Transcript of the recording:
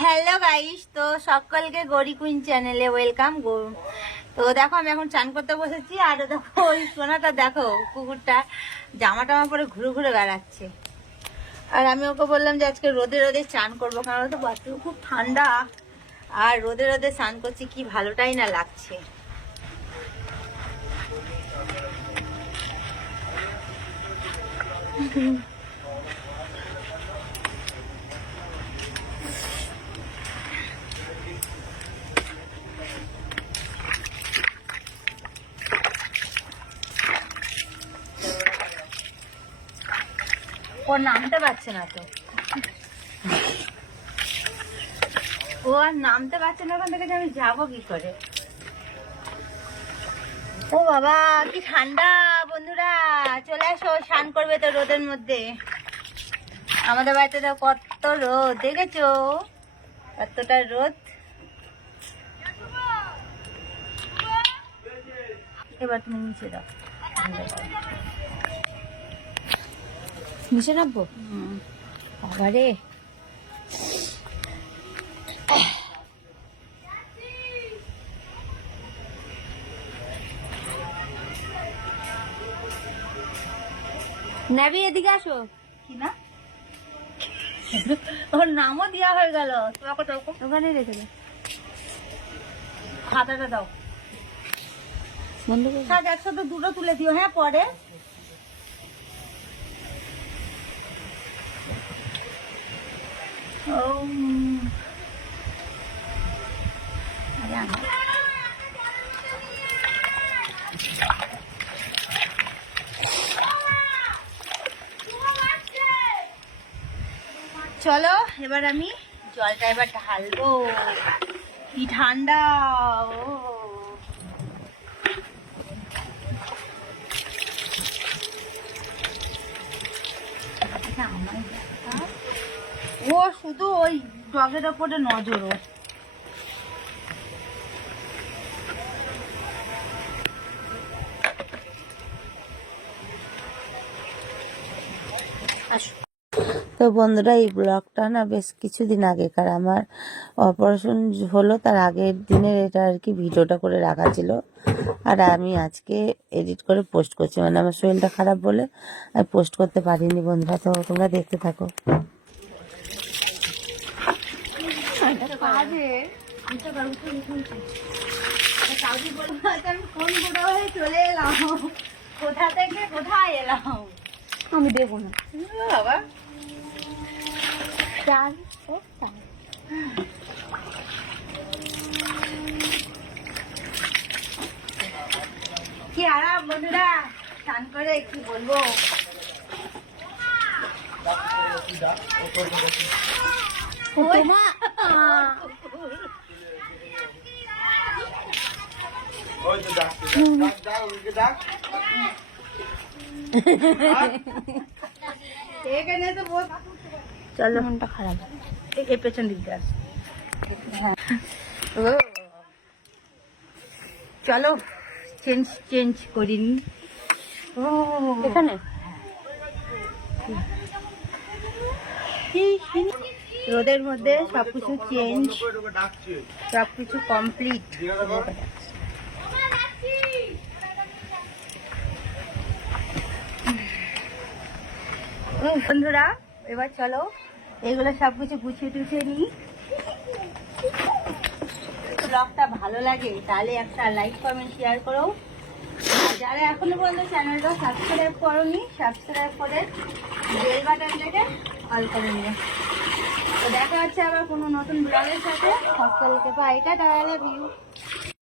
Hello guys, তো সকলকে Gauri queen চ্যানেলে ওয়েলকাম। তো দেখো আমি এখন চান করতে বসেছি, আর দেখো ওই সোনাটা দেখো কুকুরটা জামা টামা পরে ঘুরে ঘুরে বেড়াচ্ছে। আর আমি ওকে বললাম যে আজকে রোদে রোদে চান করবো, কারণ তো বাথরুম খুব ঠান্ডা, আর রোদে রোদে চান করছি কি ভালোটাই না লাগছে। ও নামতে পারছে না তো, ও আর নামতে পারছে না, ওখান থেকে আমি যাবো কি করে। ও বাবা কি ঠান্ডা, বন্ধুরা চলে আসো, স্নান করবে তো রোদের মধ্যে। আমাদের বাড়িতে তো কত রোদ, দেখেছো কতটা রোদ। এবার তুমি নিচে দাও, নিচে নামবো। বাবারে নাবি এদিকে আসো। কি না ওর নামও দেওয়া হয়ে গেল, ওখানে রেখে দাও, খাতাটা দাও বন্ধ করে। একসাথে দুটো তুলে দিও, হ্যাঁ পরে। চলো এবার আমি জলটা এবার ঢালবো, কি ঠান্ডা। ও শুধু ওই ডগের ওপরে নজর। তো বন্ধুরা, এই ব্লগটা না বেশ কিছুদিন আগেকার, আমার অপারেশন হলো তার আগের দিনের এটা আর কি ভিডিওটা করে রাখা ছিল, আর আমি আজকে এডিট করে পোস্ট করছি, মানে আমার শরীরটা খারাপ বলে আমি পোস্ট করতে পারিনি বন্ধুরা। তো তোমরা দেখতে থাকো। চলে এলাম, কোথা থেকে কোথায় এলাম আমি দেবো না বাবা। কি আরাম বন্ধুরা, স্নান করে কি বলবো। চলো মনটা খারাপ, এই পেছন দিকটা চলো চেঞ্জ করিনি এখানে। রোদের মধ্যে সবকিছু চেঞ্জ, সবকিছু কমপ্লিট। বন্ধুরা এবার চলো এগুলো সবকিছু গুছিয়ে টুছিয়ে নিই। ব্লগটা ভালো লাগে তাহলে একটা লাইক কমেন্ট শেয়ার করো, আর যারা এখনো পর্যন্ত চ্যানেলটা সাবস্ক্রাইব করোনি সাবস্ক্রাইব করে বেল বাটনটাকে অল করে নিও। তো দেখা হচ্ছে আবার কোনো নতুন ব্লগের সাথে। সকলকে বাই, টাটা, লাভ ইউ।